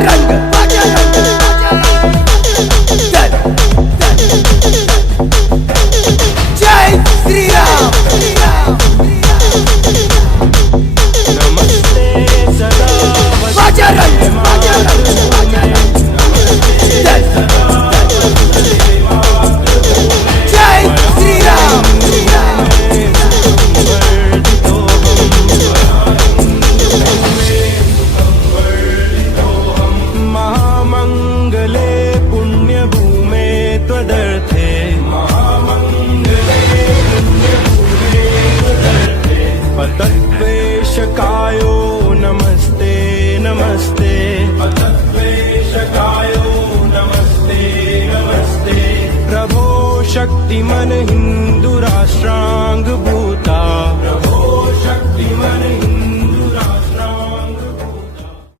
बजरंग जय श्री राम। नमस्ते सदा बजरंग जय श्री राम। महामंगले पुण्यभूमे त्वदर्थे पतत्वेशकायो नमस्ते नमस्ते प्रभो शक्तिमन